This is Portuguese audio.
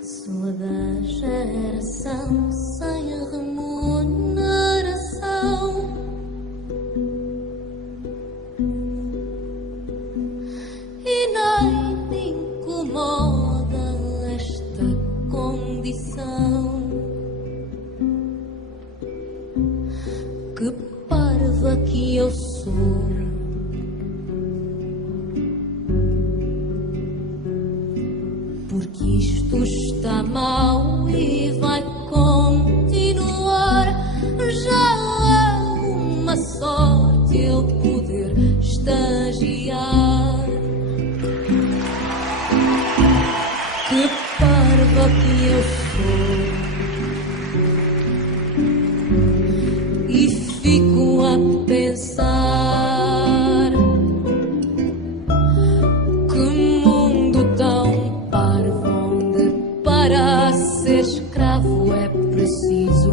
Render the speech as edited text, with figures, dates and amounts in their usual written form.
Sou da geração sem remuneração. E nem me incomoda esta condição. Que parva que eu sou. Porque isto está mal e vai continuar. Já é uma sorte eu poder estagiar. Que parva que eu sou. E fico a pensar. Que mundo tão parvo, onde para ser escravo é preciso